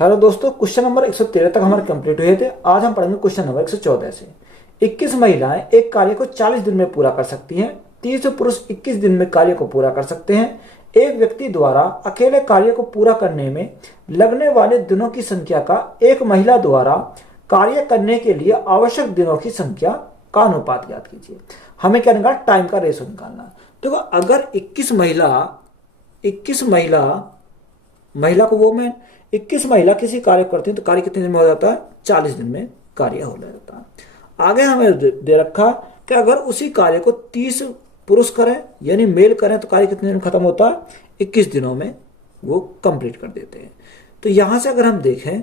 Hello दोस्तों, question number 113 तक हमारे कंप्लीट हुए थे। आज हम पढ़ेंगे क्वेश्चन नंबर 114 से। 21 महिलाएं एक कार्य को 40 दिन में पूरा कर सकती हैं। 30 पुरुष 21 दिन में कार्य को पूरा कर सकते हैं। एक व्यक्ति द्वारा अकेले कार्य को पूरा करने में लगने वाले दिनों की संख्या का एक महिला द्वारा कार्य करने के लिए आवश्यक दिनों की संख्या का अनुपात ज्ञात कीजिए। हमें क्या निकालना, टाइम का रेशो निकालना। देखो, अगर 21 महिला को वो मैं 21 महिला किसी कार्य करती है तो कार्य कितने दिन में हो जाता है? 40 दिन में कार्य हो जाता है। आगे हमें दे रखा कि अगर उसी कार्य को 30 पुरुष करें यानी मेल करें तो कार्य कितने दिन में खत्म होता है? 21 दिनों में वो कंप्लीट कर देते हैं। तो यहां से अगर हम देखें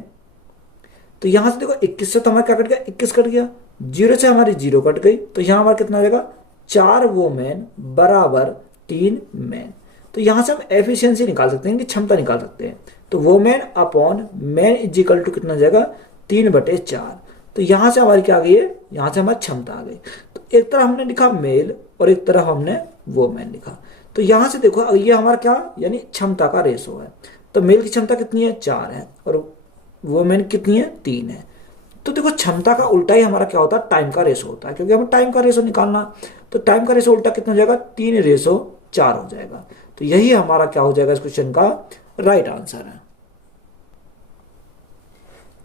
तो यहां से देखो 21 से तो हमारा क्या कट गया? 21 कट गया। 0 से हमारी 0 कट गई तो यहां हमारा कितना हो जाएगा? 4 वोमेन बराबर 3 मैन। तो यहां से हम एफिशिएंसी निकाल सकते हैं कि क्षमता निकाल सकते हैं। तो women upon man is equal to कितना जाएगा? 3/4। तो यहां से हमारी क्या आ गई है? यहां से हमारी क्षमता आ गई। तो एक तरफ हमने लिखा मेल और एक तरफ हमने वोमेन लिखा। तो यहां से देखो ये हमारा क्या यानी क्षमता का रेशो है। तो मेल की क्षमता कितनी है? 4 है और वोमेन कितनी है? 3 है। तो देखो क्षमता का उल्टा ही हमारा क्या होता है? टाइम का रेशो होता है, क्योंकि हमें टाइम का रेशो निकालना। तो टाइम का रेशो उल्टा कितना हो जाएगा? 3/4 हो जाएगा। तो यही हमारा क्या हो जाएगा इस क्वेश्चन का राइट आंसर है।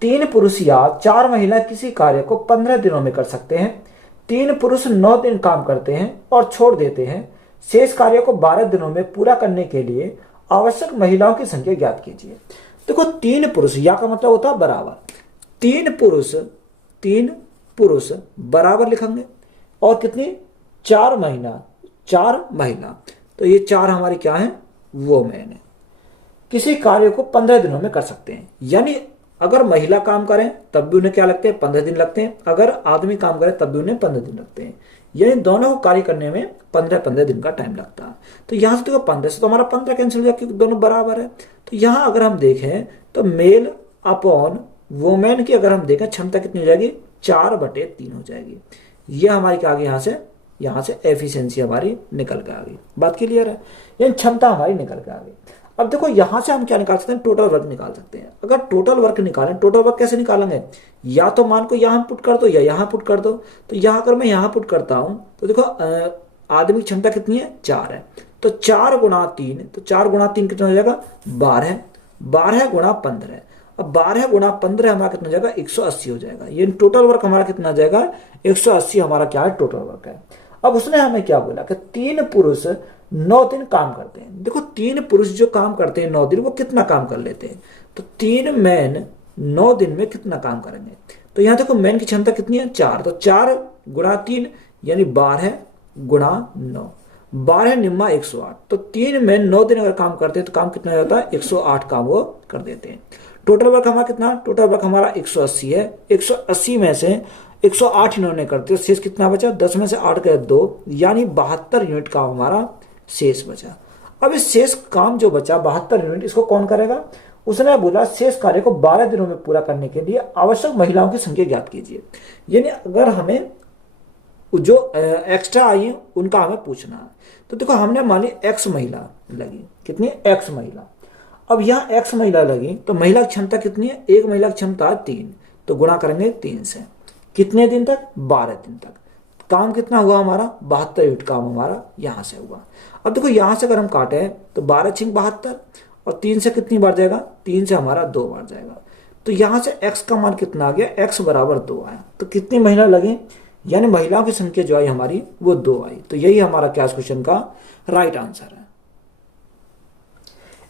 3 पुरुष या 4 महिला किसी कार्य को 15 दिनों में कर सकते हैं। 3 पुरुष 9 दिन काम करते हैं और छोड़ देते हैं। शेष कार्य को 12 दिनों में पूरा करने के लिए आवश्यक महिलाओं की संख्या ज्ञात कीजिए। देखो 3 पुरुष या का मतलब होता है बराबर। 3 पुरुष बराबर लिखेंगे और कितनी? 4 महिला। तो ये 4 हमारी क्या है? वो मैन है। किसी कार्य को 15 दिनों में कर सकते हैं, यानी अगर महिला काम करें तब भी उन्हें क्या लगते हैं? 15 दिन लगते हैं। अगर आदमी काम करे तब भी उन्हें 15 दिन लगते हैं, यानी दोनों को कार्य करने में 15 दिन का टाइम लगता है। तो यहां से देखो 15 से तो हमारा 15 कैंसिल हो जाएगा क्योंकि दोनों बराबर है। तो यहां अगर हम देखें तो मेल अपॉन वोमेन की अगर हम देखें क्षमता कितनी हो जाएगी? 4/3 हो जाएगी। ये हमारी क्या आ गई? यहां से एफिशिएंसी हमारी निकल के आ गई। बात क्लियर है? यानी क्षमता हमारी निकल के आ गई। अब देखो यहां से हम क्या निकाल सकते हैं? टोटल वर्क निकाल सकते हैं। अगर टोटल वर्क निकालें, टोटल वर्क कैसे निकालेंगे? या तो मान को यहां पुट कर दो या यहां पुट कर दो। तो यहां अगर मैं यहां पुट करता हूं तो देखो आदमी की क्षमता कितनी है? 4 है। तो 4 गुणा 3, तो 4 गुणा 3 कितना हो जाएगा? 12। 12 गुणा 15। अब 12 गुणा 15 हमारा कितना हो जाएगा? 180 हो जाएगा। ये टोटल वर्क हमारा कितना आ जाएगा? 180 हमारा क्या है? टोटल वर्क है। अब उसने हमें क्या बोला कि 3 पुरुष 9 दिन काम करते हैं। देखो 3 पुरुष जो काम करते हैं 9 दिन, वो कितना काम कर लेते हैं? तो 3 मैन 9 दिन में कितना काम करेंगे? तो यहां देखो मैन की क्षमता कितनी है? 4। तो 4 गुणा 3 यानी 12 गुणा 9। 12 निम्मा 108। तो 3 मैन 9 दिन अगर काम करते हैं तो काम कितना जाता है? 108 काम वो कर देते हैं। टोटल वर्क हमारा कितना? टोटल वर्क हमारा 180 है। 180 में से 108 इन्होंने करते, शेष कितना बचा? 10 में से 8 गए 2, यानी 72 यूनिट काम हमारा शेष बचा। अब इस शेष काम जो बचा 72 यूनिट, इसको कौन करेगा? उसने बोला शेष कार्य को 12 दिनों में पूरा करने के लिए आवश्यक महिलाओं की संख्या ज्ञात कीजिए। यानी अगर हमें जो एक्स्ट्रा आई है उनका हमें पूछना है। तो देखो हमने मान ली एक्स महिला लगी। कितनी? एक्स महिला। अब यहाँ एक्स महिला लगी तो महिला की क्षमता कितनी है? एक महिला की क्षमता है 3, तो गुणा करेंगे 3 से। कितने दिन तक? 12 दिन तक। काम कितना हुआ हमारा? 72 यूनिट काम हमारा यहां से हुआ। अब देखो यहां से अगर हम काटे तो 12 छिंग 72 और 3 से कितनी बार जाएगा? 3 से हमारा 2 बार जाएगा। तो यहां से x का मान कितना आ गया? x बराबर 2 आया। तो कितनी महिला लगी? यानी महिलाओं की संख्या जो आई हमारी वो 2 आई। तो यही हमारा क्या क्वेश्चन का राइट आंसर है।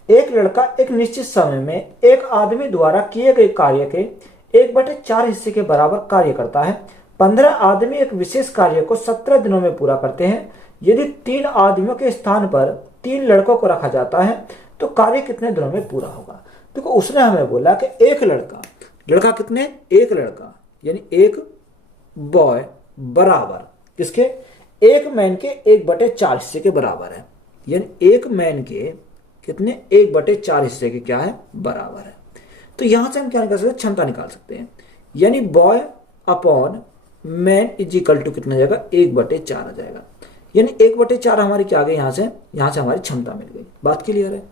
एक लड़का एक निश्चित समय में एक आदमी द्वारा किए गए कार्य के 1/4 हिस्से के बराबर कार्य करता है। 15 आदमी एक विशेष कार्य को 17 दिनों में पूरा करते हैं। यदि 3 आदमियों के स्थान पर 3 लड़कों को रखा जाता है तो कार्य कितने दिनों में पूरा होगा? देखो उसने हमें बोला कि एक लड़का कितने? एक लड़का यानी एक बॉय बराबर किसके? एक मैन के 1/4 हिस्से के बराबर है। यानी एक मैन के कितने? 1/4 हिस्से के क्या है? बराबर है। तो यहां से हम क्या निकाल सकते हैं? क्षमता निकाल सकते हैं। यानी boy upon man is equal to कितना जाएगा? 1/4 आ जाएगा। यानी 1/4 हमारी क्या आ गई? यहां से हमारी क्षमता मिल गई। बात क्लियर है?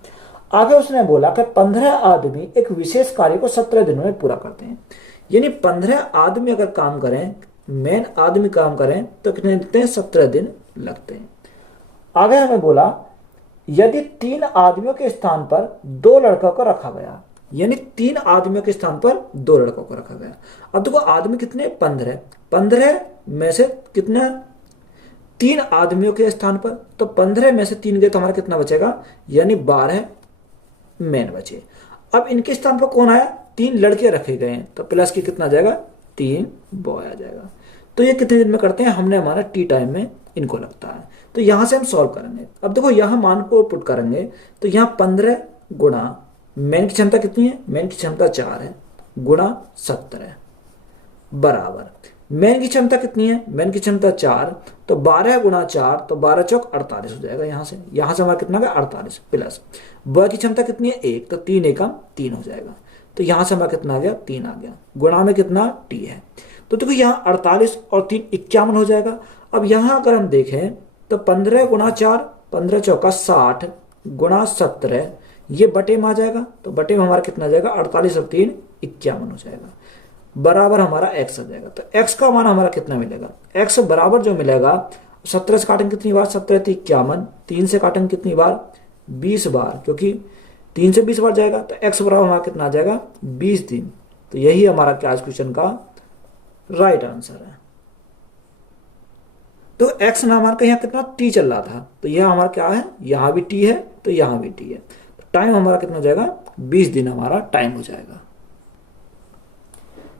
आगे उसने बोला कि 15 आदमी एक विशेष कार्य को 17 दिनों में पूरा करते हैं। यानी 15 आदमी अगर काम करें, मेन आदमी काम करें तो कितने लगते हैं? 17 दिन लगते हैं। आगे हमें बोला यदि 3 आदमियों के स्थान पर 2 लड़कों को रखा गया, यानी 3 आदमियों के स्थान पर 2 लड़कों को रखा गया। अब देखो आदमी कितने? 15। 15 में से कितना? 3 आदमियों के स्थान पर, तो 15 में से 3 गए तो हमारा कितना बचेगा? यानी 12 मेन बचे। अब इनके स्थान पर कौन आया? 3 लड़के रखे गए हैं, तो प्लस की कितना आ जाएगा? 3 बॉय आ जाएगा। तो ये कितने दिन में करते हैं? हमने हमारा टी टाइम में इनको लगता है। तो यहां से हम सॉल्व करेंगे। अब देखो यहां मान को पुट करेंगे तो यहां 15 गुणा मेन की क्षमता कितनी है? मेन की क्षमता 4 है, गुणा 17 बराबर मेन की क्षमता कितनी है? मेन की क्षमता 4, तो 12 गुणा 4, तो 12 चौक 48 हो जाएगा। यहां से हमारा कितना गया? 48 प्लस बॉय की क्षमता कितनी है? 1, तो 3 एकम 3 हो जाएगा। तो यहां से हमारा कितना आ गया? 3 आ गया। गुणा में कितना? टी है। तो देखो यहाँ 48 और 3 51 हो जाएगा। अब यहाँ अगर हम देखें तो 15 गुणा 4, 15 चौका 60 गुणा 17, ये बटे में आ जाएगा। तो बटे में हमारा कितना आ जाएगा? 48 और 3 51 हो जाएगा, बराबर हमारा x आ जाएगा। तो x का मान हमारा कितना मिलेगा? x बराबर जो मिलेगा, 17 से काटेंगे कितनी बार? 17 तो 51, 3 से काटेंगे कितनी बार? 20 बार, क्योंकि 3 से 20 बार जाएगा। तो x बराबर हमारा कितना आ जाएगा? 20 दिन। तो यही हमारा क्या इस क्वेश्चन का राइट आंसर है। तो x ना हमारा यहाँ कितना t चल रहा था, तो यह हमारा क्या है? यहाँ भी t है, तो यहाँ भी t है। तो टाइम हमारा कितना हो जाएगा? 20 दिन हमारा टाइम हो जाएगा।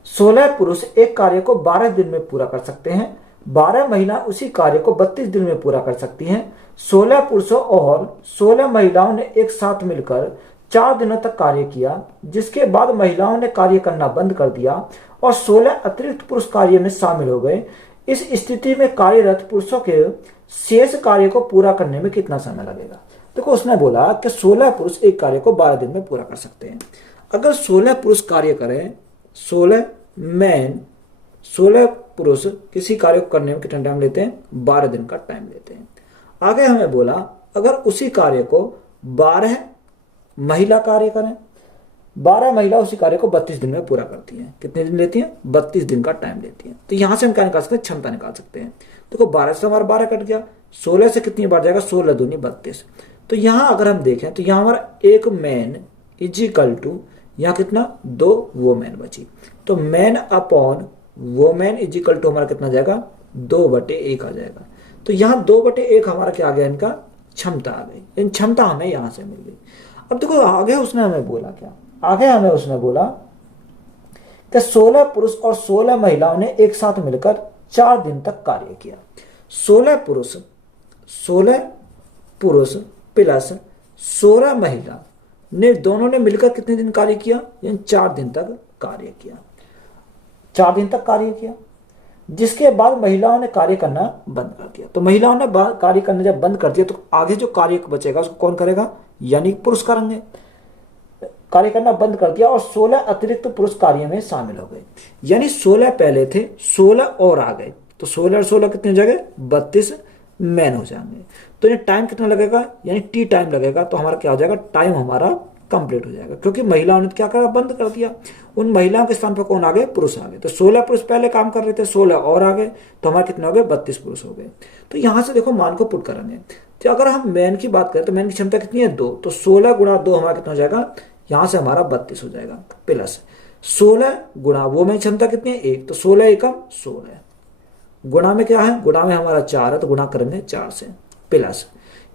16 पुरुष एक कार्य को 12 दिन में पूरा कर सकते हैं। 12 महिला उसी कार्य को 32 दिन में पूरा कर सकती हैं। 16 पुरुषों और 16 महिलाओं ने एक साथ मिलकर 4 दिनों तक कार्य किया, जिसके बाद महिलाओं ने कार्य करना बंद कर दिया और 16 अतिरिक्त पुरुष कार्य में शामिल हो गए। इस स्थिति में कार्यरत पुरुषों के शेष कार्य को पूरा करने में कितना समय लगेगा? देखो उसने बोला कि 16 पुरुष एक कार्य को 12 दिन में पूरा कर सकते हैं। अगर 16 पुरुष कार्य करें, 16 मैन 16 पुरुष किसी कार्य को करने में कितना टाइम लेते हैं? 12 दिन का टाइम लेते हैं। आगे हमें बोला अगर उसी कार्य को 12 महिला कार्य करें, 12 महिला उसी कार्य को 32 दिन में पूरा करती हैं। कितने दिन लेती हैं? 32 दिन का टाइम लेती हैं। तो यहां से हम क्या निकाल सकते हैं? क्षमता निकाल सकते हैं। देखो 12 से हमारा 12 कट गया, 16 से कितनी बार जाएगा? 16 दूनी 32। तो यहां अगर हम देखें तो यहां हमारा एक मैन इज इक्वल टू यहाँ कितना? 2 वोमेन बची। तो man upon women is equal to हमारा कितना जाएगा? 2/1 आ जाएगा। तो यहाँ 2/1 हमारा क्या आ गया? इनका क्षमता आ गई। इन क्षमता हमें यहां से मिल गई। अब देखो आगे उसने हमें बोला क्या? आगे हमें उसने बोला कि 16 पुरुष और 16 महिलाओं ने एक साथ मिलकर 4 दिन तक कार्य किया। 16 पुरुष प्लस 16 महिला ने दोनों ने मिलकर कितने दिन कार्य किया? यानी 4 दिन तक कार्य किया। 4 दिन तक कार्य किया, जिसके बाद महिलाओं ने कार्य करना बंद कर दिया। तो महिलाओं ने कार्य करना जब बंद कर दिया तो आगे जो कार्य बचेगा उसको कौन करेगा? यानी पुरुष करेंगे। कार्य करना बंद कर दिया और 16 अतिरिक्त पुरुष कार्य में शामिल हो गए। यानी 16 पहले थे, 16 और आ गए, तो 16 और 16 कितने हो जाएंगे? 32 मैन हो जाएंगे। तो ये टाइम कितना लगेगा? यानी टी टाइम लगेगा। तो हमारा क्या हो जाएगा? टाइम हमारा कंप्लीट हो जाएगा, क्योंकि महिलाओं ने क्या करा? बंद कर दिया। उन महिलाओं के स्थान पर कौन आ गए? पुरुष आ गए। तो 16 पुरुष पहले काम कर रहे थे, 16 और आ गए, तो हमारे कितने हो गए? 32 पुरुष हो गए। तो यहां से देखो मान को पुट करेंगे। तो अगर हम मैन की बात करें तो मैन की क्षमता कितनी है? 2। तो 16 गुणा 2 हमारा कितना हो जाएगा? यहां से हमारा 32 हो जाएगा, प्लस 16 गुणा वो में क्षमता कितनी है? 1। तो 16 एकम 16 गुणा में क्या है? गुणा में हमारा 4 है, तो गुणा करेंगे 4 से, प्लस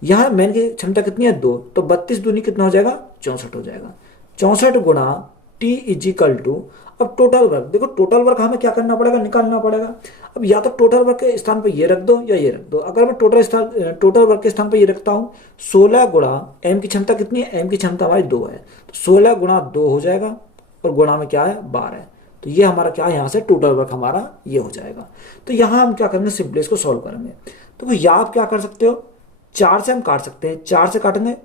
यहां मैन की क्षमता कितनी है? 2। तो 32 दूनी कितना हो जाएगा? 64 हो जाएगा। 64 गुणा टी इज इक्वल टू, अब टोटल वर्क देखो, टोटल वर्क हमें क्या करना पड़ेगा? निकालना पड़ेगा। अब या तो टोटल वर्क के स्थान पर ये रख दो या ये रख दो। अगर मैं टोटल वर्क के स्थान पर ये रखता हूं, 16 गुणा एम की क्षमता कितनी है? एम की क्षमता हमारी 2 है, तो 16 गुणा 2 हो जाएगा और गुणा में क्या है? 12। तो ये हमारा क्या है? यहाँ से टोटल वर्क हमारा ये हो जाएगा। तो यहाँ हम क्या करेंगे? सिंपली इसको सॉल्व करेंगे। तो या आप क्या कर सकते हो? 4 से हम काट सकते हैं, 4 से काटेंगे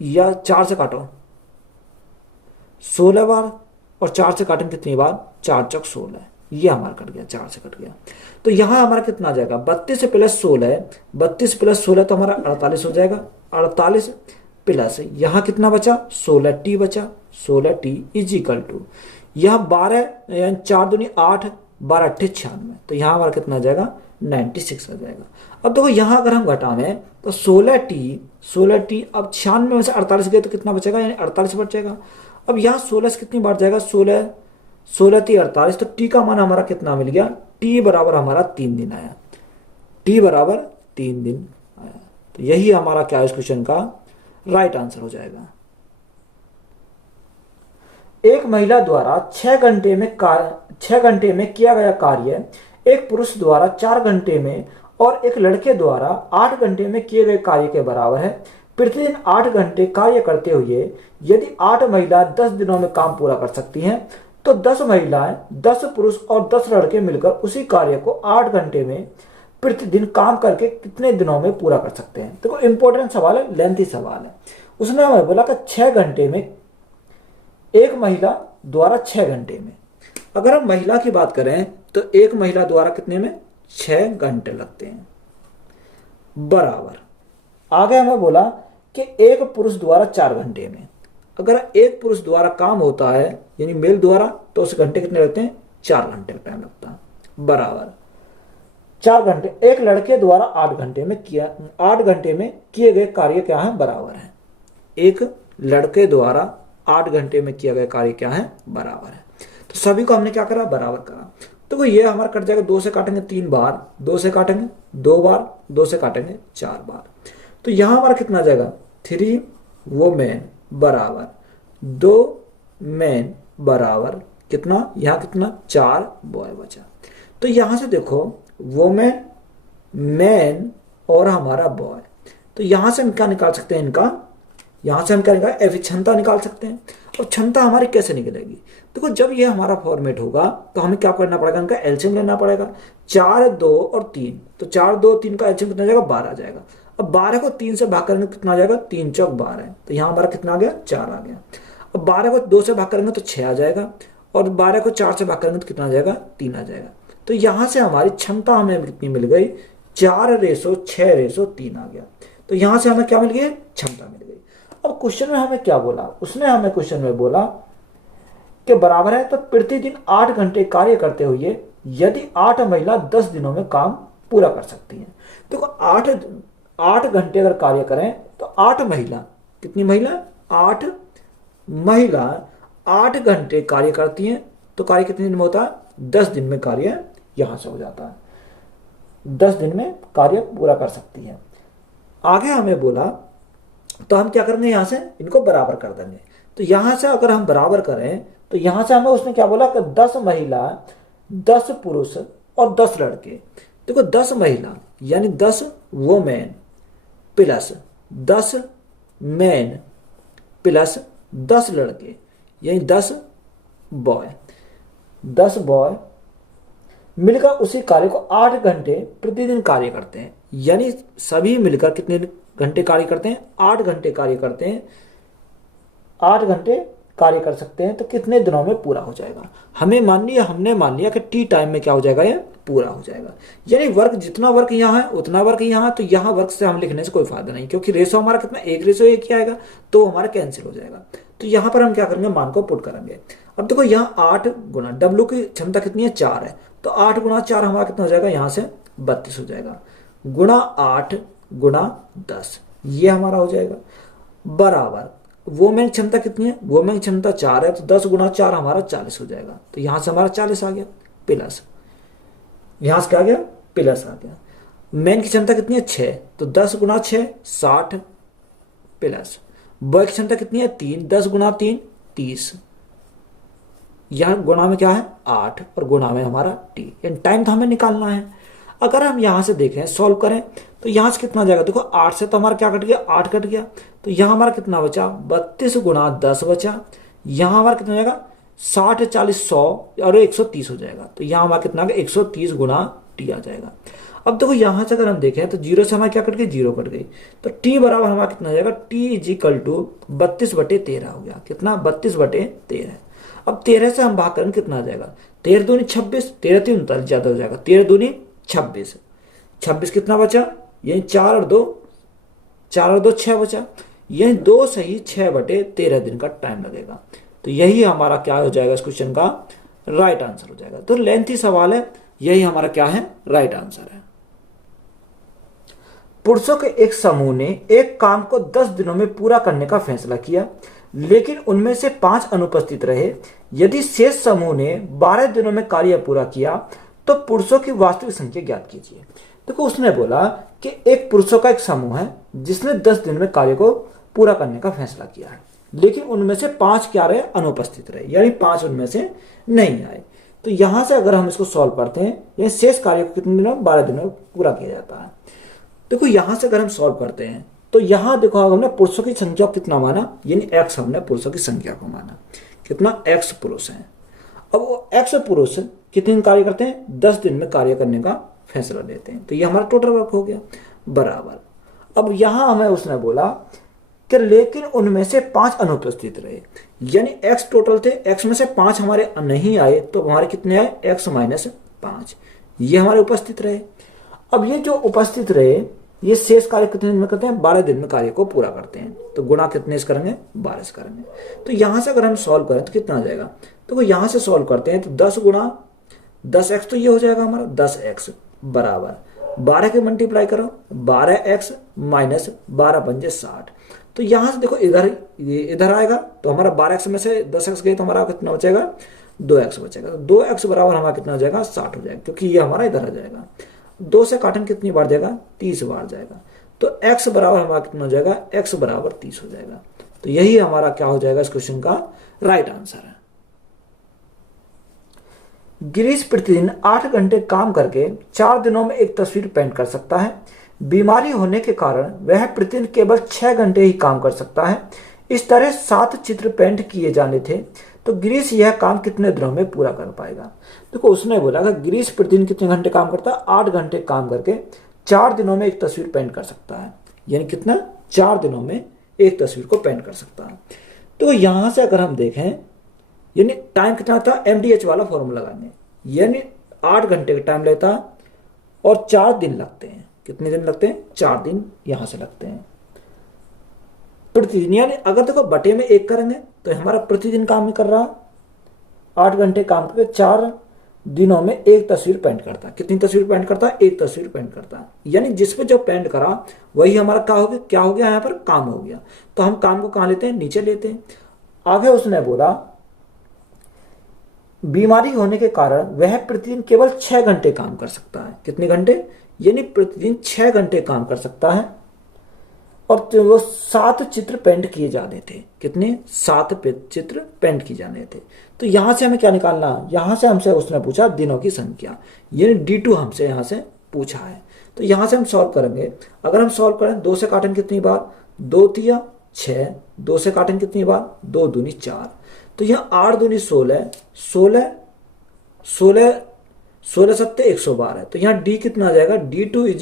या 4 से काटो 16 बार, और 4 से काटेंगे कितनी बार? 4 चौक 16। ये हमारा कट गया, 4 से कट गया। तो यहां हमारा कितना आ जाएगा? 32 प्लस 16, 32 प्लस 16 तो हमारा 48 हो जाएगा। 48 प्लस यहाँ कितना बचा 16t बचा, 16t इज इक्वल टू यहाँ 12 यानी 4 दूनी 8, 12 अट्ठे 96, तो यहाँ हमारा कितना आ जाएगा 96 आ जाएगा। अब देखो यहाँ अगर हम घटाएं तो 16t अब 96 में से 48 गए तो कितना बचेगा, यानी 48 बचेगा। अब यहाँ 16 से कितनी बार जाएगा, 16 टी 48, तो टी का मान हमारा कितना मिल गया, टी बराबर हमारा 3 दिन आया, टी बराबर 3 दिन आया। तो यही हमारा क्या इस क्वेश्चन का राइट आंसर हो जाएगा। एक महिला द्वारा 6 घंटे में किया गया कार्य एक पुरुष द्वारा 4 घंटे में और एक लड़के द्वारा 8 घंटे में किए गए कार्य के बराबर है। प्रतिदिन 8 घंटे कार्य करते हुए यदि 8 महिलाएं 10 दिनों में काम पूरा कर सकती हैं तो 10 महिलाएं, 10 पुरुष और 10 लड़के मिलकर उसी कार्य को 8 घंटे में प्रतिदिन काम करके कितने दिनों में पूरा कर सकते हैं। देखो इंपॉर्टेंट सवाल है, लेंथी सवाल है। उसने हमें बोला कि 6 घंटे में, एक महिला द्वारा 6 घंटे में, अगर हम महिला की बात करें तो एक महिला द्वारा कितने में 6 घंटे लगते हैं, बराबर। आगे हमें बोला कि एक पुरुष द्वारा 4 घंटे में, अगर एक पुरुष द्वारा काम होता है यानी मेल द्वारा, तो उस घंटे कितने लगते हैं, 4 घंटे का टाइम लगता है, बराबर 4 घंटे। एक लड़के द्वारा 8 घंटे में किए गए कार्य क्या है, बराबर है। एक लड़के द्वारा 8 घंटे में किया गया कार्य क्या है, बराबर है। तो सभी को हमने क्या करा, बराबर करा। तो ये हमारा कट जाएगा, 2 से काटेंगे 3 बार, 2 से काटेंगे 2 बार, 2 से काटेंगे 4 बार। तो यहां हमारा कितना आ जाएगा, 3 वोमेन बराबर 2 मैन बराबर कितना, यहाँ कितना 4 बॉय बचा। तो यहां से देखो वोमेन, मैन और हमारा बॉय, तो यहां से हम क्या निकाल सकते हैं, इनका यहां से हम क्या निकाल, क्षमता निकाल सकते हैं। और क्षमता हमारी कैसे निकलेगी, देखो जब ये हमारा फॉर्मेट होगा तो हमें क्या करना पड़ेगा, इनका एलसीएम लेना पड़ेगा। 4, 2 और 3, तो 4, 2, 3 का एलसीएम कितना जाएगा, 12 आ जाएगा। अब 12 को 3 से भाग करेंगे कितना आ जाएगा, 3 चौक 12 है, तो यहाँ हमारा कितना आ गया, 4 आ गया। अब 12 को 2 से भाग करेंगे तो 6 आ जाएगा, और 12 को 4 से भाग करेंगे तो कितना आ जाएगा, 3 आ जाएगा। तो यहाँ से हमारी क्षमता हमें कितनी मिल गई, 4:6:3 आ गया। तो यहाँ से हमें क्या मिल गया, क्षमता मिल गई। अब क्वेश्चन में हमें क्या बोला, उसने हमें क्वेश्चन में बोला कि बराबर है तो प्रतिदिन 8 घंटे कार्य करते हुए यदि 8 महिला 10 दिनों में काम पूरा कर सकती हैं। देखो 8 घंटे अगर कार्य करें तो 8 महिला, कितनी महिला, 8 महिला 8 घंटे कार्य करती हैं, तो कार्य कितने दिन में होता है, 10 दिन में कार्य यहां से हो जाता है, 10 दिन में कार्य पूरा कर सकती है। आगे हमें बोला तो हम क्या करेंगे, यहां से इनको बराबर कर देंगे। तो यहां से अगर हम बराबर करें तो यहां से हमें उसने क्या बोला कि 10 महिला, 10 पुरुष और 10 लड़के। देखो 10 महिला यानी 10 वोमेन प्लस 10 मैन प्लस 10 लड़के यानी 10 बॉय, 10 बॉय मिलकर उसी कार्य को 8 घंटे प्रतिदिन कार्य करते हैं। यानी सभी मिलकर कितने घंटे कार्य करते हैं, 8 घंटे कार्य करते हैं, 8 घंटे कार्य कर सकते हैं। तो कितने दिनों में पूरा हो जाएगा, हमने मान लिया कि टी टाइम में क्या हो जाएगा, ये पूरा हो जाएगा। यानी वर्क, जितना वर्क यहाँ है उतना वर्क यहाँ, तो यहाँ वर्क से हम लिखने से कोई फायदा नहीं, क्योंकि रेशो हमारा कितना, 1:1 ही आएगा, तो हमारा कैंसिल हो जाएगा। तो यहाँ पर हम क्या करेंगे, मान को पुट करेंगे। अब देखो यहाँ 8 गुना, डब्ल्यू की क्षमता कितनी है, 4 है, तो 8 गुना 4 हमारा कितना हो जाएगा, यहाँ से 32 हो जाएगा, गुणा 8 गुणा 10, ये हमारा हो जाएगा, बराबर वोमेन क्षमता कितनी है, वोमेन क्षमता 4 है, तो 10 गुना 4 हमारा 40 हो जाएगा। तो यहां से हमारा 40 आ गया प्लस, यहां से क्या आ गया, प्लस आ गया। मैन की क्षमता कितनी है, 6, तो 10 गुना 6 60 प्लस बॉय की क्षमता कितनी है, 3, 10 गुना 3 30, यहां गुणा में क्या है 8 और गुणा में हमारा टी, टाइम तो हमें निकालना है। अगर हम यहां से देखें, सॉल्व करें तो यहां से कितना जाएगा, देखो 8 से तो हमारा क्या कट गया, 8 कट गया, तो यहां हमारा कितना बचा, 32 गुना 10 बचा। यहां हमारा कितना जाएगा, 60 40 100 और 130 हो जाएगा। तो यहां हमारा कितना, 130 गुना टी आ जाएगा। अब देखो यहां से अगर हम देखें तो 0 से हमारा क्या कट गई, 0 कट गई, तो टी बराबर हमारा कितना जाएगा, टी इज इक्वल टू 32/13 हो गया, कितना 32/13। अब 13 से हम भाग करें कितना आ जाएगा, 13 दूनी 26, 13 3 39 ज्यादा हो जाएगा, 13 दूनी 26 कितना बचा, यही 4 और 2 6 बचा। यानी 2 सही 6/13 दिन का टाइम लगेगा। तो यही हमारा क्या हो जाएगा इस क्वेश्चन का राइट आंसर हो जाएगा। तो लेंथी सवाल है, यही हमारा क्या है राइट आंसर है। पुरुषों के एक समूह ने एक काम को 10 दिनों में पूरा करने का फैसला किया, लेकिन उनमें से 5 अनुपस्थित रहे। यदि शेष समूह ने 12 दिनों में कार्य पूरा किया तो पुरुषों की वास्तविक संख्या ज्ञात कीजिए। देखो उसने बोला कि एक पुरुषों का एक समूह है जिसने 10 दिन में कार्य को पूरा करने का फैसला किया है, लेकिन उनमें से 5 क्या रहे, अनुपस्थित रहे, यानी 5 उनमें से नहीं आए। तो यहां से अगर हम इसको सॉल्व करते हैं, यानी शेष कार्य को कितने दिनों, 12 दिनों में पूरा किया जाता है। देखो यहां से अगर हम सॉल्व करते हैं तो यहां देखो हमने पुरुषों की संख्या कितना माना, यानी x हमने पुरुषों की संख्या को माना, कितना x पुरुष है। अब वो x पुरुष कितने दिन कार्य करते हैं, 10 दिन में कार्य करने का फैसला लेते हैं। तो ये हमारा टोटल वर्क हो गया बराबर। अब यहां हमें उसने बोला कि लेकिन उनमें से 5 अनुपस्थित रहे, यानी x टोटल थे, x में से 5 हमारे नहीं आए, तो हमारे कितने आए, x - 5, ये हमारे उपस्थित रहे। अब ये जो उपस्थित रहे ये शेष कार्य कितने दिन में करते हैं, 12 दिन में कार्य को पूरा करते हैं। तो गुणा कितने से करेंगे, 12 से करेंगे। तो यहां से अगर हम सॉल्व करें तो कितना आ जाएगा, तो यहां से सॉल्व करते हैं तो 10 गुणा 10x, तो ये हो जाएगा हमारा 10x बराबर 12 के मल्टीप्लाई करो, 12x माइनस 12 पंजे 60। तो यहां से देखो इधर आएगा तो हमारा 12x में से 10x गए तो हमारा कितना बचेगा, 2x बचेगा। तो 2x बराबर हमारा कितना हो जाएगा, 60 हो जाएगा, क्योंकि ये हमारा इधर आ जाएगा। 2 से काटेंगे कितनी बार जाएगा, 30 बार जाएगा। तो x बराबर हमारा कितना हो जाएगा, x बराबर 30 हो जाएगा। तो यही हमारा क्या हो जाएगा इस क्वेश्चन का राइट आंसर है। गिरीश प्रतिदिन 8 घंटे काम करके 4 दिनों में एक तस्वीर पेंट कर सकता है। बीमारी होने के कारण वह प्रतिदिन केवल 6 घंटे ही काम कर सकता है। इस तरह 7 चित्र पेंट किए जाने थे, तो गिरीश यह काम कितने दिनों में पूरा कर पाएगा। देखो उसने बोला कि गिरीश प्रतिदिन कितने घंटे काम करता है, 8 घंटे काम करके 4 दिनों में एक तस्वीर पेंट कर सकता है, यानी कितना, 4 दिनों में एक तस्वीर को पेंट कर सकता है। तो यहां से अगर हम देखें, यानी टाइम कितना था, MDH वाला फॉर्मूला लगाने, यानी 8 घंटे का टाइम लेता और 4 दिन लगते हैं। कितने दिन लगते हैं, 4 दिन यहां से लगते हैं प्रतिदिन। यानी अगर देखो बटे में 1 करेंगे तो हमारा प्रतिदिन काम कर रहा, 8 घंटे काम करके 4 दिनों में एक तस्वीर पेंट करता है। कितनी तस्वीर पेंट करता है, एक तस्वीर पेंट करता है। यानी जिसपे जो पेंट करा वही हमारा क्या हो गया यहाँ पर, काम हो गया। तो हम काम को कहाँ लेते हैं, नीचे लेते हैं। आगे उसने बोला बीमारी होने के कारण वह प्रतिदिन केवल 6 घंटे काम कर सकता है। कितने घंटे, यानी प्रतिदिन 6 घंटे काम कर सकता है। और तो वो 7 चित्र पेंट किए जाने थे। कितने, 7 चित्र पेंट किए जाने थे। तो यहां से हमें क्या निकालना, यहां से हमसे उसने पूछा दिनों की संख्या, यानी D2 हमसे यहां से पूछा है। तो यहां से हम सॉल्व करेंगे। अगर हम सॉल्व करें, 2 से काटेंगे कितनी बार, 2 तिया 6, 2 से काटेंगे कितनी बार, 2 दूनी 4। तो यहाँ 8 दूनी 16, 16 सत्ते 112 है। तो यहाँ D कितना आ जाएगा, D2 =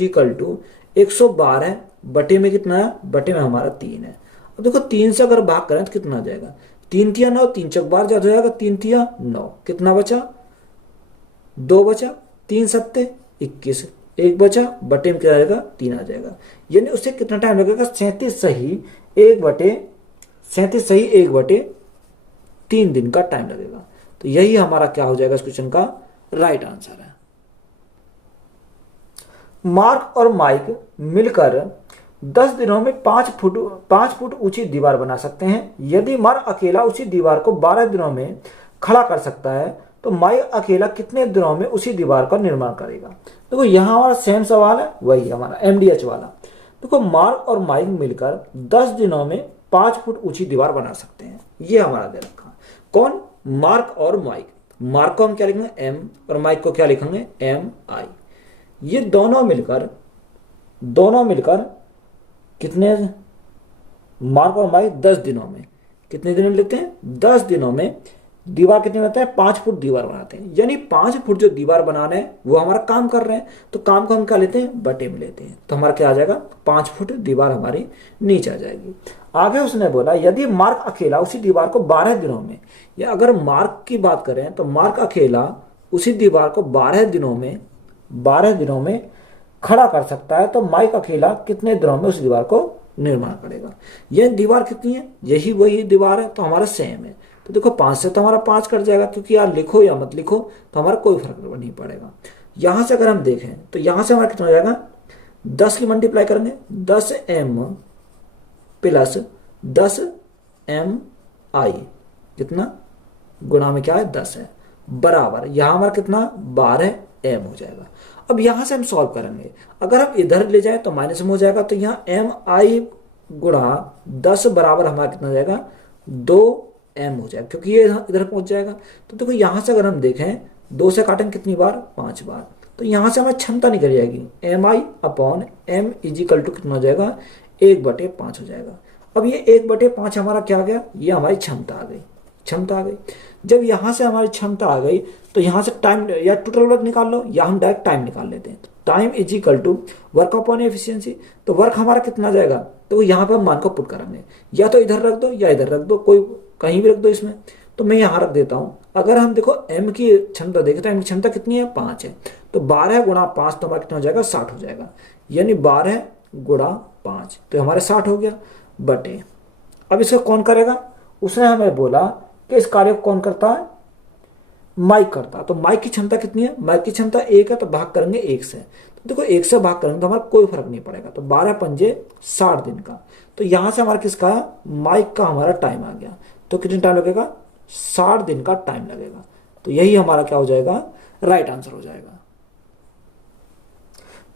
112 बटे में कितना है, बटे में हमारा 3 है। अब देखो 3 से अगर भाग करें तो कितना आ जाएगा, 3 तिया 9, 3 चौक 12 ज्यादा हो जाएगा, 3 तिया 9, कितना बचा, 2 बचा, 3 सत्ते 21, 1 बचा, बटे में क्या आ जाएगा, 3 आ जाएगा। यानी उससे कितना टाइम लगेगा, 37 सही 1/3 दिन का टाइम लगेगा। तो यही हमारा क्या हो जाएगा इस क्वेश्चन का राइट आंसर है। मार्क और माइक मिलकर 10 दिनों में 5 फुट ऊंची दीवार बना सकते हैं। यदि मार्क अकेला उसी दीवार को 12 दिनों में खड़ा कर सकता है तो माइक अकेला कितने दिनों में उसी दीवार का निर्माण करेगा। देखो यहाँ हमारा सेम सवाल है, वही हमारा MDH वाला। देखो मार्क और माइक मिलकर 10 दिनों में 5 फुट ऊंची दीवार बना सकते हैं, ये हमारा दे रखा। कौन, मार्क और माइक। मार्क को हम क्या लिखेंगे, M, और माइक को क्या लिखेंगे, MI। ये दोनों मिलकर कितने, मार्क और माइक 10 दिनों में, कितने दिन में लेते हैं, 10 दिनों में दीवार कितने बनाते हैं, 5 फुट दीवार बनाते हैं। यानी 5 फुट जो दीवार बनाने हैं वो हमारा काम कर रहे हैं। तो काम को हम क्या लेते हैं, बटे में लेते हैं। तो हमारा क्या आ जाएगा, 5 फुट दीवार हमारी नीचे आ जाएगी। आगे उसने बोला यदि मार्क अकेला उसी दीवार को 12 दिनों में, या अगर मार्क की बात करें तो मार्क अकेला उसी दीवार को 12 दिनों में खड़ा कर सकता है, तो माइक अकेला कितने दिनों में उस दीवार को निर्माण करेगा। यह दीवार कितनी है, यही वही दीवार है, तो हमारा सेम है। तो देखो 5 से तो हमारा 5 कट जाएगा, क्योंकि यार लिखो या मत लिखो तो हमारा कोई फर्क नहीं पड़ेगा। यहां से अगर हम देखें तो यहां से हमारा कितना हो जाएगा, 10 की मल्टीप्लाई करेंगे, 10m प्लस 10mi कितना गुणा में क्या है 10 है, बराबर यहां हमारा कितना 12m हो जाएगा। अब यहां से हम सॉल्व करेंगे, अगर हम इधर ले जाए तो माइनस में हो जाएगा, तो यहाँ mi गुणा 10 बराबर हमारा कितना हो जाएगा 2m हो जाएगा, क्योंकि ये इधर पहुंच जाएगा। तो देखो यहां से अगर हम देखें 2 से काटेंगे कितनी बार 5 बार, तो यहां से हमारी क्षमता निकल जाएगी, mi/m इजिकल टू कितना हो जाएगा 1/5 हो जाएगा। अब ये 1/5 हमारा क्या आ गया, ये हमारी क्षमता आ गई, क्षमता आ गई। जब यहां से हमारी क्षमता आ गई तो यहां से टाइम या टोटल वर्क निकाल लो, या हम डायरेक्ट टाइम निकाल लेते हैं। Time is equal to work upon efficiency. तो वर्क हमारा कितना जाएगा, तो यहाँ पर हम मान को पुट करेंगे, या तो इधर रख दो या इधर रख दो, कोई कहीं भी रख दो इसमें। तो मैं यहाँ रख देता हूँ। अगर हम देखो एम की क्षमता देखें तो एम की क्षमता कितनी है 5 है, तो 12 गुणा 5 तो हमारा कितना हो जाएगा 60 हो जाएगा, यानी 12 गुणा 5 तो हमारे 60 हो गया बटे। अब इसको कौन करेगा, उसने हमें बोला कि इस कार्य को कौन करता है, माइक करता है। तो माइक की क्षमता कितनी है, माइक की क्षमता 1 है, तो भाग करेंगे 1 से। तो देखो 1 से भाग करेंगे तो हमारा कोई फर्क नहीं पड़ेगा, तो 12 पंजे 60 दिन का। तो यहां से हमारा किसका माइक का हमारा टाइम आ गया, तो कितने टाइम लगेगा 60 दिन का टाइम लगेगा। तो यही हमारा क्या हो जाएगा, राइट आंसर हो जाएगा।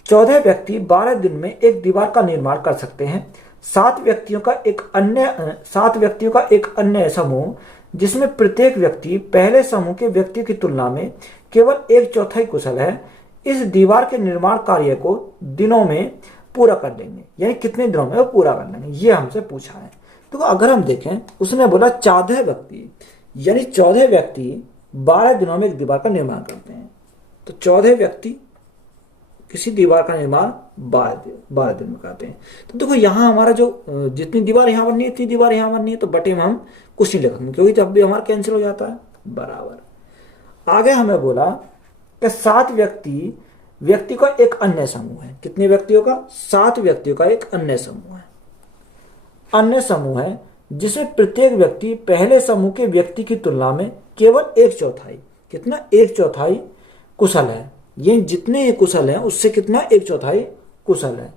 14 व्यक्ति 12 दिन में एक दीवार का निर्माण कर सकते हैं। 7 व्यक्तियों का एक अन्य समूह, जिसमें प्रत्येक व्यक्ति पहले समूह के व्यक्ति की तुलना में केवल 1/4 कुशल है, इस दीवार के निर्माण कार्य को दिनों में पूरा कर लेंगे। यानी कितने दिनों में वो पूरा कर लेंगे, ये हमसे पूछा है। तो अगर हम देखें, उसने बोला 14 व्यक्ति, यानी 14 व्यक्ति 12 दिनों में एक दीवार का निर्माण करते हैं। तो 14 व्यक्ति किसी दीवार का निर्माण 12 दिन में करते हैं। तो देखो यहाँ हमारा जो जितनी दीवार यहाँ बननी है इतनी दीवार यहाँ बननी है, तो बटे में हम कुछ नहीं लिखेंगे, क्योंकि जब भी हमारा कैंसिल हो जाता है बराबर। आगे हमें बोला कि 7 व्यक्ति का एक अन्य समूह है। कितने व्यक्तियों का, 7 व्यक्तियों का एक अन्य समूह है, जिसमें प्रत्येक व्यक्ति पहले समूह के व्यक्ति की तुलना में केवल 1/4 कितना 1/4 कुशल है। ये जितने कुशल हैं उससे कितना 1/4 कुशल है।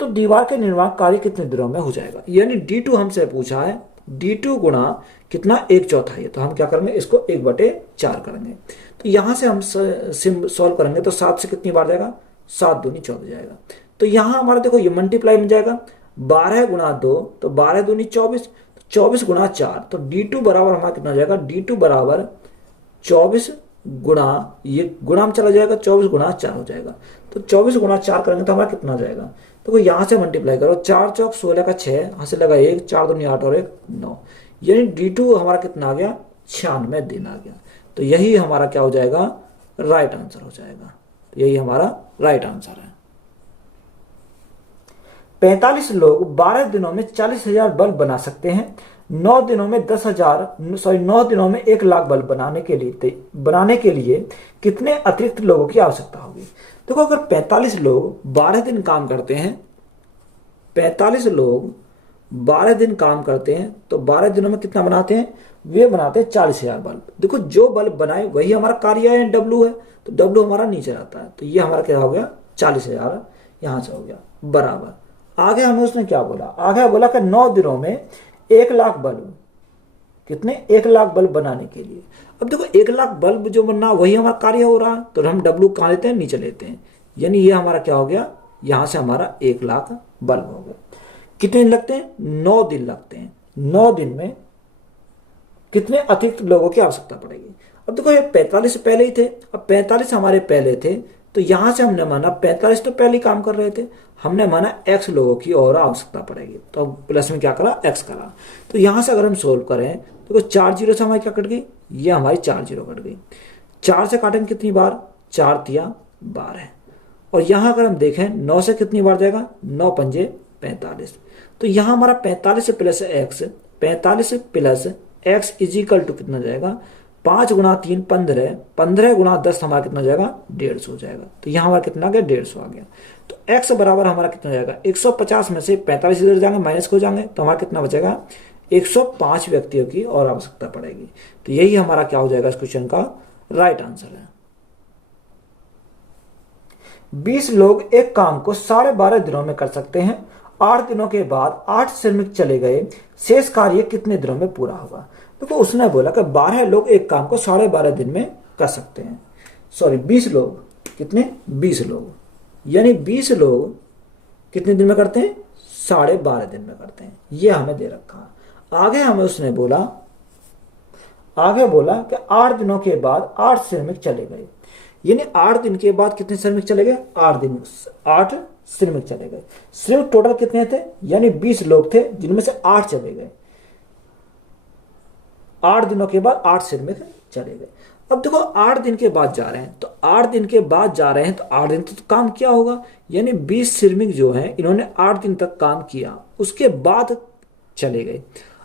तो दीवार के निर्माण कार्य कितने दिनों में हो जाएगा, यानी D2 हमसे पूछा है, D2 गुणा कितना 1/4 है। तो हम क्या करेंगे, इसको 1/4 करेंगे। तो यहां से हम सॉल्व करेंगे तो 7 से कितनी बार जाएगा, 7 दूनी 14 जाएगा। तो यहां हमारा देखो ये मल्टीप्लाई में जाएगा, 12 गुणा 2 तो 12 दूनी 24, 24 गुणा 4 तो D2 बराबर हमारा कितना हो जाएगा, D2 बराबर 24 गुणा ये गुणा में चला जाएगा, 24 गुणा 4 हो जाएगा। तो 24 गुणा 4 करेंगे तो हमारा कितना हो जाएगा, तो यहां से मल्टीप्लाई करो, 4 चौक 16 का 6, यहां से लगा 1, 4 दूनी 8 और 1 9, यानी D2 हमारा कितना आ गया 96 दिन आ गया। तो यही हमारा क्या हो जाएगा, राइट आंसर हो जाएगा। तो यही हमारा राइट आंसर है। 45 लोग 12 दिनों में 40,000 बल्ब बना सकते हैं। 9 दिनों में 1 लाख बल्ब बनाने के लिए कितने अतिरिक्त लोगों की आवश्यकता होगी। देखो अगर 45 लोग 12 दिन काम करते हैं, 45 लोग 12 दिन काम करते हैं, तो 12 दिनों में कितना बनाते हैं, वे बनाते हैं 40,000 बल्ब। देखो जो बल्ब बनाए वही हमारा कार्य है, डब्लू है, तो डब्लू हमारा नीचे आता है। तो ये हमारा क्या हो गया 40,000, यहां से हो गया बराबर। आगे हमें उसने क्या बोला, आगे बोला कि 9 दिनों में 1 लाख बल्ब, कितने 1 लाख बल्ब बनाने के लिए। अब देखो 1 लाख बल्ब जो बनना वही हमारा कार्य हो रहा है, तो हम डब्लू कहाँ लेते हैं, नीचे लेते हैं, यानी ये हमारा क्या हो गया, यहां से हमारा 1 लाख बल्ब हो गया। कितने दिन लगते हैं, 9 दिन लगते हैं। 9 दिन में कितने अतिरिक्त लोगों की आवश्यकता पड़ेगी। अब देखो ये 45 से पहले ही थे, अब 45 हमारे पहले थे, तो यहां से हमने माना 45 तो पहले ही काम कर रहे थे, हमने माना x लोगों की और आवश्यकता पड़ेगी, तो प्लस में क्या करा, x करा। तो यहां से अगर हम सोल्व करें तो 4 जीरो से हमारी क्या कट गई, ये हमारी 4 जीरो कट गई। 4 से काटेंगे कितनी बार, 4 तिया 12। और यहां अगर हम देखें 9 से कितनी बार जाएगा, 9 पंजे 45। तो यहां हमारा 45 plus x, 45 plus x equal to कितना जाएगा, 5 गुणा 3 15, 15 गुणा 10 हमारा कितना जाएगा 150 हो जाएगा। तो यहाँ हमारा कितना आ गया 150 आ गया। तो x बराबर हमारा कितना जाएगा, 150 में से 45 इधर जाएंगे, माइनस हो जाएंगे, तो हमारा कितना बचेगा, 105 व्यक्तियों की और आवश्यकता पड़ेगी। तो यही हमारा क्या हो जाएगा इस क्वेश्चन का राइट आंसर है। 20 लोग एक काम को 12.5 दिनों में कर सकते हैं। 8 दिनों के बाद 8 श्रमिक चले गए, शेष कार्य कितने दिनों में पूरा होगा। देखो उसने बोला कि 12 लोग एक काम को 12.5 दिन में कर सकते हैं। सॉरी 20 लोग, कितने, 20 लोग, यानी 20 लोग कितने दिन में करते हैं, 12.5 दिन में करते हैं। ये हमें दे रखा। आगे हमें उसने बोला कि 8 दिनों के बाद 8 श्रमिक चले गए, यानी 8 दिन के बाद कितने श्रमिक चले गए, 8 श्रमिक चले गए। श्रमिक टोटल कितने थे, यानी 20 लोग थे जिनमें से 8 चले गए। 8 दिनों के बाद 8 श्रमिक चले गए। अब देखो 8 दिन के बाद जा रहे हैं, तो 8 दिन के बाद जा रहे हैं तो 8 दिन तो काम किया होगा, यानी 20 श्रमिक जो हैं इन्होंने 8 दिन तक काम किया, उसके बाद चले गए।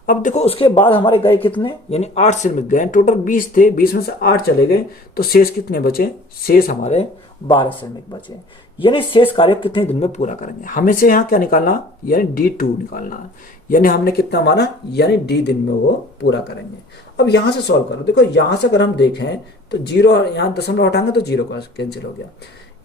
अब देखो उसके बाद हमारे गए कितने, यानी 8 श्रमिक गए, टोटल 20 थे, 20 में से 8 चले गए, तो शेष कितने बचे, शेष हमारे 12 श्रमिक बचे। यानी शेष कार्य कितने दिन में पूरा करेंगे, हमें से यहाँ क्या निकालना, यानी D2 निकालना, यानी हमने कितना माना, यानी D दिन में वो पूरा करेंगे। अब यहाँ से सॉल्व करो, देखो यहाँ से अगर हम देखें तो 0 यहाँ दशमलव हटाएंगे तो 0 का कैंसिल हो गया,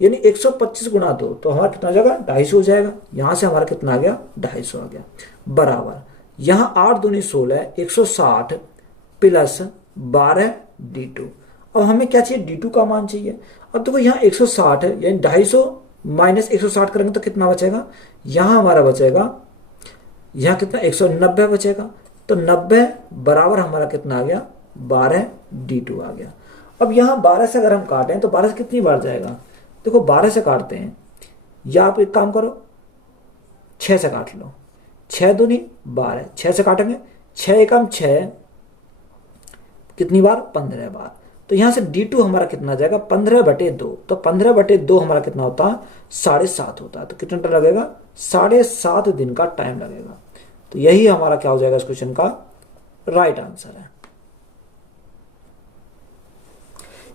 यानी 125 गुणा 2 तो हमारा कितना हो जाएगा, 250 हो जाएगा। यहाँ से हमारा कितना आ गया, 250 आ गया, बराबर यहाँ 8 दूनी 16, 160 प्लस 12 D2। अब हमें क्या चाहिए, D2 का मान चाहिए। अब देखो यहाँ 160 है, यानी 250 माइनस 160 करेंगे तो कितना बचेगा, यहाँ हमारा बचेगा, यहाँ कितना 190 बचेगा, तो 90 बराबर हमारा कितना आ गया, 12 D2 आ गया। अब यहाँ 12 से अगर हम काटें तो 12 से कितनी बार जाएगा, देखो 12 से काटते हैं, या आप एक काम करो 6 से काट लो, 6 दूनी 12, 6 से काटेंगे, 6 एकम 6, कितनी बार, 15 बार। तो यहां से D2 हमारा कितना जाएगा, 15/2, तो 15/2 हमारा कितना होता है, 7.5 होता है। तो कितना टाइम लगेगा, 7.5 दिन का टाइम लगेगा। तो यही हमारा क्या हो जाएगा इस क्वेश्चन का राइट आंसर है।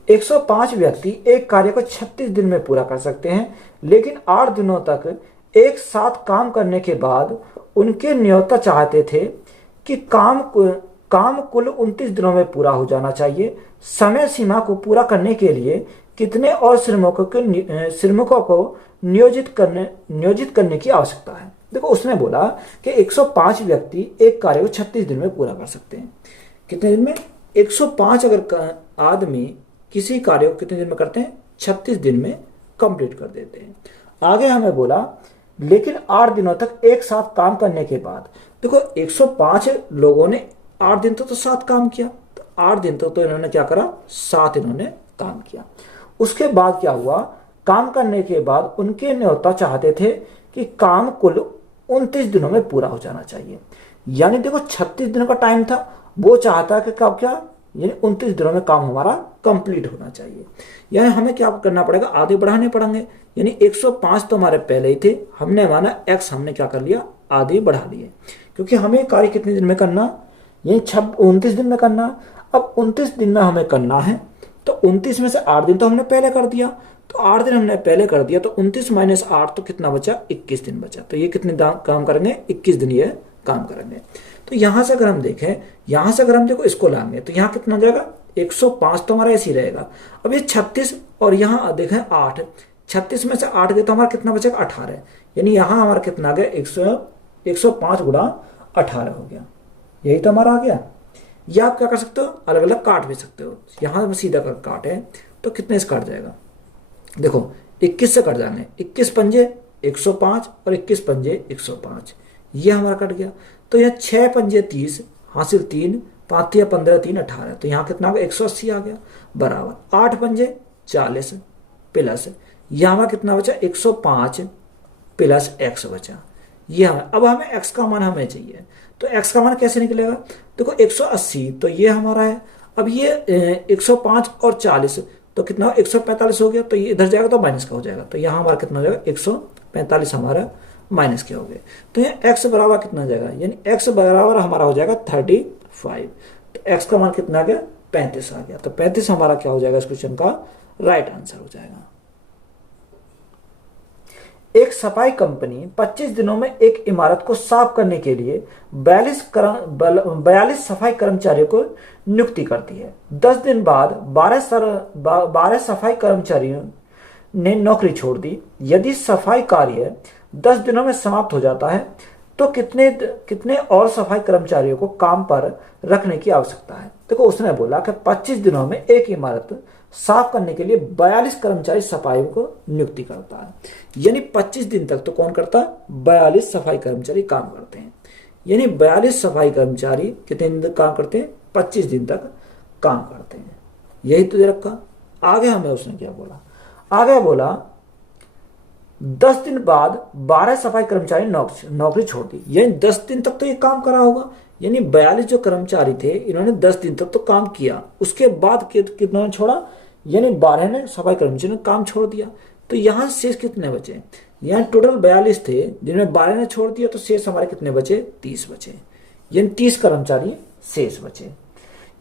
105 व्यक्ति एक कार्य को 36 दिन में पूरा कर सकते हैं, लेकिन 8 दिनों तक एक साथ काम करने के बाद उनके नियोक्ता चाहते थे कि काम कुल 29 दिनों में पूरा हो जाना चाहिए। समय सीमा को पूरा करने के लिए कितने और श्रमिकों को नियोजित करने की आवश्यकता है। देखो उसने बोला कि 105 व्यक्ति एक कार्य को 36 दिन में पूरा कर सकते हैं। कितने दिन में, 105 अगर आदमी किसी कार्य को कितने दिन में करते हैं, 36 दिन में कंप्लीट कर देते हैं। आगे हमें बोला लेकिन 8 दिनों तक एक साथ काम करने के बाद, देखो 105 लोगों ने 8 दिन तक तो साथ काम किया, तो 8 दिन तक तो इन्होंने क्या करा, साथ इन्होंने काम किया। उसके बाद क्या हुआ, काम करने के बाद उनके नियोक्ता चाहते थे कि काम कुल 29 दिनों में पूरा हो जाना चाहिए। यानी देखो 36 दिनों का टाइम था, वो चाहता कि कब क्या, यानी 29 दिनों में काम हमारा कंप्लीट होना चाहिए। यानी हमें क्या करना पड़ेगा, आगे बढ़ाने पड़ेंगे। यानी 105 तो हमारे पहले ही थे, हमने माना x हमने क्या कर लिया, आगे बढ़ा लिए, क्योंकि हमें कार्य कितने दिन में करना, यानी 29 दिन में करना। अब 29 दिन में हमें करना है, तो 29 में से 8 दिन तो हमने पहले कर दिया, तो 8 दिन हमने पहले कर दिया, तो 29 माइनस 8 तो कितना बचा, 21 दिन बचा। तो ये कितने काम करेंगे, 21 दिन ये काम करेंगे। तो यहां से अगर हम देखें, यहां से अगर हम देखो इसको लाएंगे तो यहाँ कितना जाएगा, 105 तो हमारा ऐसे ही रहेगा। अब ये 36 और यहाँ देखें 8, 36 में से 8 गए तो हमारा कितना बचेगा, 18। यानी यहाँ हमारा कितना आ गया, 105 गुणा 18 हो गया। यही तो हमारा आ गया। या आप क्या कर सकते हो, अलग अलग काट भी सकते हो। यहाँ सीधा कर काटे तो कितने से काट जाएगा, देखो 21 से कट जाएंगे, 21 पंजे 105 और 21 पंजे 105, ये हमारा कट गया। तो यहाँ 6 पंजे 30, हासिल 3, 5 या 15, 3 18, तो यहाँ कितना आ गया, 180 आ गया, बराबर 8 पंजे 40 प्लस यहाँ हमारा कितना बचा, 105 प्लस x बचा। ये अब हमें x का मान हमें चाहिए, तो x का मान कैसे निकलेगा, देखो 180 तो ये हमारा है। अब ये 105 और 40 तो कितना, 145 हो गया, तो ये इधर जाएगा तो माइनस का हो जाएगा, तो यहाँ हमारा कितना हो जाएगा, 145 हमारा माइनस के हो गए। तो ये x बराबर कितना हो जाएगा, यानी x बराबर हमारा हो जाएगा 35। तो x का मान कितना आ गया, 35 आ गया। तो 35 हमारा क्या हो जाएगा इस क्वेश्चन का राइट आंसर हो जाएगा। एक सफाई कंपनी 25 दिनों में एक इमारत को साफ करने के लिए 42 सफाई कर्मचारियों को नियुक्ति करती है। 10 दिन बाद 12 सफाई कर्मचारियों ने नौकरी छोड़ दी। यदि सफाई कार्य 10 दिनों में समाप्त हो जाता है तो कितने और सफाई कर्मचारियों को काम पर रखने की आवश्यकता है। देखो उसने बोला कि 25 दिनों में एक इमारत साफ करने के लिए 42 कर्मचारी सफाई को नियुक्ति करता है। यानी 25 दिन तक तो कौन करता है? 42 सफाई कर्मचारी काम करते हैं। यानी 42 सफाई कर्मचारी कितने दिन तक काम करते हैं? 25 दिन तक काम करते हैं। यही तो दे रखा। आगे हमें उसने क्या बोला? आगे बोला 10 दिन बाद 12 सफाई कर्मचारी नौकरी छोड़ दी। यानी 10 दिन तक तो ये काम करा होगा। यानी 42 जो कर्मचारी थे इन्होंने 10 दिन तक तो काम किया, उसके बाद कितना छोड़ा? यानी 12 ने सफाई कर्मचारी ने काम छोड़ दिया। तो यहां शेष कितने बचे? यहाँ टोटल 42 थे जिनमें 12 ने छोड़ दिया, तो शेष हमारे कितने बचे? 30 बचे। यानी 30 कर्मचारी शेष बचे।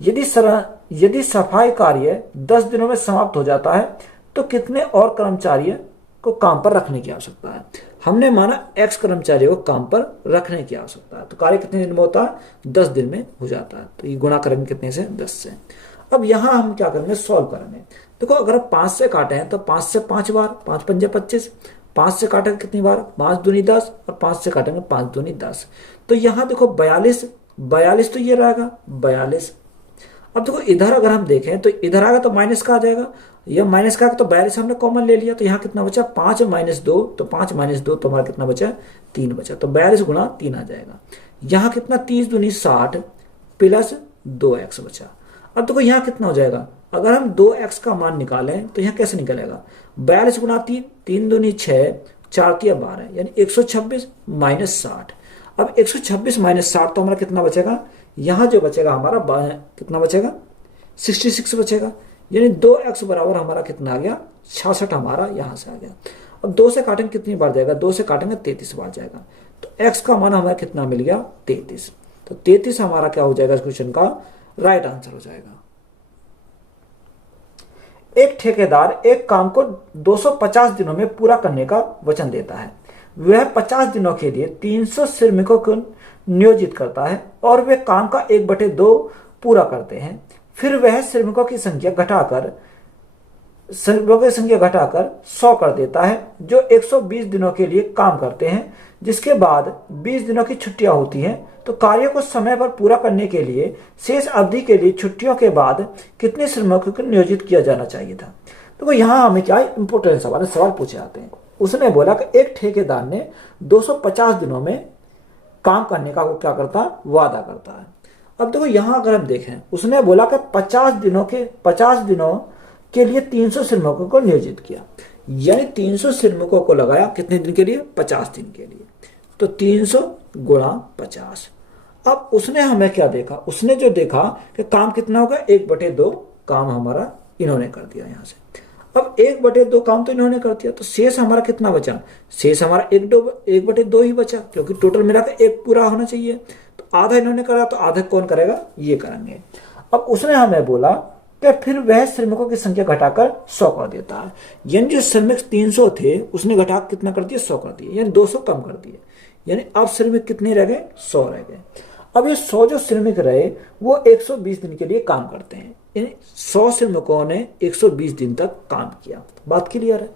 यदि सफाई कार्य 10 दिनों में समाप्त हो जाता है तो कितने और कर्मचारियों को काम पर रखने की आवश्यकता है? हमने माना x कर्मचारियों को काम पर रखने की आवश्यकता है। तो कार्य कितने दिन में होता है? 10 दिन में हो जाता है। तो ये गुणा करेंगे कितने से? 10 से। अब यहां हम क्या करेंगे? सॉल्व करेंगे। देखो अगर 5 से काटे हैं तो 5 से 5 बार, 5 पंजे 25। 5 से काटेंगे कितनी बार? 5 दूनी 10, और 5 से काटेंगे 5 दूनी 10। तो यहां देखो 42 तो ये रहेगा 42। अब देखो इधर अगर हम देखें तो इधर आएगा तो माइनस का आ जाएगा, यह माइनस का, तो 42 हमने कॉमन ले लिया, तो यहाँ कितना बचा? 5 माइनस 2, तो 5 माइनस 2 तो हमारा कितना बचा? 3 बचा। तो 42 गुणा 3 आ जाएगा। यहाँ कितना? 30 दूनी 60 प्लस 2x बचा। अब देखो यहाँ कितना हो जाएगा? अगर हम 2x का मान निकालें तो यहाँ कैसे निकलेगा? 42 गुणा 3, 3 दूनी 6, 4 तिया 12, यानी 126 माइनस 60। अब 126 माइनस 60 तो हमारा कितना बचेगा? यहाँ जो बचेगा हमारा कितना बचेगा? 66 बचेगा। यानी 2x बराबर हमारा कितना आ गया? 66 हमारा यहाँ से आ गया। अब 2 से काटेंगे कितनी बार जाएगा? 2 से काटेंगे 33 बार जाएगा। तो x का मान हमारा कितना मिल गया? 33। तो 33 हमारा क्या हो जाएगा? इस क्वेश्चन का राइट आंसर हो जाएगा। एक ठेकेदार एक काम को 250 दिनों में पूरा करने का वचन देता है। वह 50 दिनों के लिए 300 श्रमिकों को नियोजित करता है और वे काम का 1/2 पूरा करते हैं। फिर वह श्रमिकों की संख्या घटाकर 100 कर देता है जो 120 दिनों के लिए काम करते हैं। जिसके बाद 20 दिनों की छुट्टियां होती हैं। तो कार्य को समय पर पूरा करने के लिए शेष अवधि के लिए छुट्टियों के बाद कितने श्रमिकों को नियोजित किया जाना चाहिए था? तो यहाँ हमें क्या इंपोर्टेंट सवाल पूछे जाते हैं। उसने बोला कि एक ठेकेदार ने 250 दिनों में काम करने का वो क्या करता है? वादा करता है। अब देखो यहाँ अगर हम देखें, उसने बोला कि 50 दिनों के लिए 300 श्रमिकों को नियोजित किया। यानी 300 श्रमिकों को लगाया कितने दिन के लिए? 50 दिन के लिए। तो 300 गुणा 50। अब उसने हमें क्या देखा? उसने जो देखा कि काम कितना होगा? 1/2 काम हमारा इन्होंने कर दिया यहाँ से। अब 1/2 काम तो इन्होंने कर दिया, तो शेष हमारा कितना बचा? शेष हमारा 1/2 ही बचा, क्योंकि टोटल मिला के 1 पूरा होना चाहिए। तो आधा इन्होंने करा, तो आधा कौन करेगा? ये करेंगे। अब उसने हमें बोला कि फिर वह श्रमिकों की संख्या घटाकर 100 कर देता है। यानी जो श्रमिक 300 थे उसने घटा कितना कर दिया? 100 कर दिया, यानी 200 कम कर दिए। यानी अब श्रमिक कितने रह गए? 100 रह गए। अब ये 100 जो श्रमिक रहे वो 120 दिन के लिए काम करते हैं। यानी 100 श्रमिकों ने 120 दिन तक काम किया। बात क्लियर है?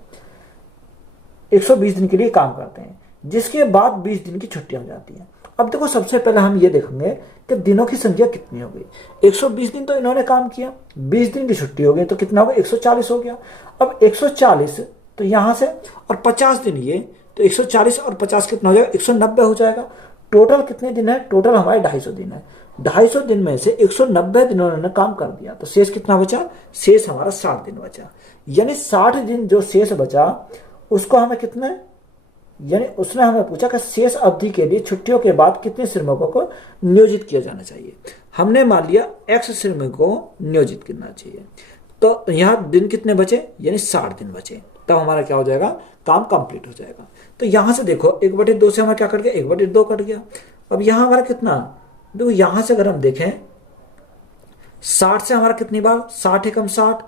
120 दिन के लिए काम करते हैं, जिसके बाद 20 दिन की छुट्टियां हो जाती हैं। अब देखो सबसे पहले हम ये देखेंगे कि दिनों की संख्या कितनी हो गई। 120 दिन तो इन्होंने काम किया, 20 दिन की छुट्टी हो गई, तो कितना हो गया? 140 हो गया। अब 140 तो यहां से, और 50 दिन ये, तो 140 और 50 कितना हो जाएगा? 190 हो जाएगा। टोटल कितने दिन है? टोटल हमारे 250 दिन है। 250 दिन में से 190 दिन उन्होंने काम कर दिया, तो शेष कितना बचा? शेष हमारा 60 दिन बचा। यानी 60 दिन जो शेष बचा उसको हमें कितने, यानी उसने हमें पूछा कि शेष अवधि के लिए छुट्टियों के बाद कितने श्रमिकों को नियोजित किया जाना चाहिए। हमने मान लिया x श्रमिकों को नियोजित करना चाहिए। तो यहाँ दिन कितने बचे? यानी 60 दिन बचे। तब हमारा क्या हो जाएगा? काम कंप्लीट हो जाएगा। तो यहां से देखो 1/2 से हमारा क्या कट गया? 1/2 कट गया। अब यहां हमारा कितना? देखो यहां से अगर हम देखें 60 से हमारा कितनी बार? 60 एकम 60,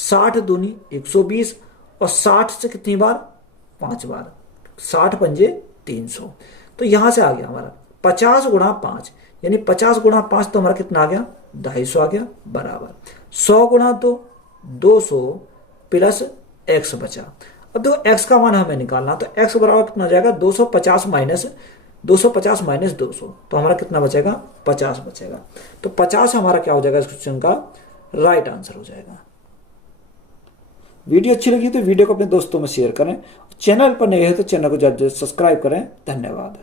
60 दूनी 120, और 60 से कितनी बार? 5 बार। 60 पंजे 300। तो यहां से आ गया हमारा 50 गुणा 5, यानी 50 गुणा 5 तो हमारा कितना आ गया 250 आ गया, बराबर 100 गुणा 2 200 प्लस x बचा। अब देखो x का मान हमें निकालना, तो x बराबर कितना हो जाएगा 250 माइनस 200, तो हमारा कितना बचेगा 50 बचेगा। तो 50 हमारा क्या हो जाएगा इस क्वेश्चन का राइट आंसर हो जाएगा। वीडियो अच्छी लगी तो वीडियो को अपने दोस्तों में शेयर करें, चैनल पर नए हैं तो चैनल को सब्सक्राइब करें। धन्यवाद।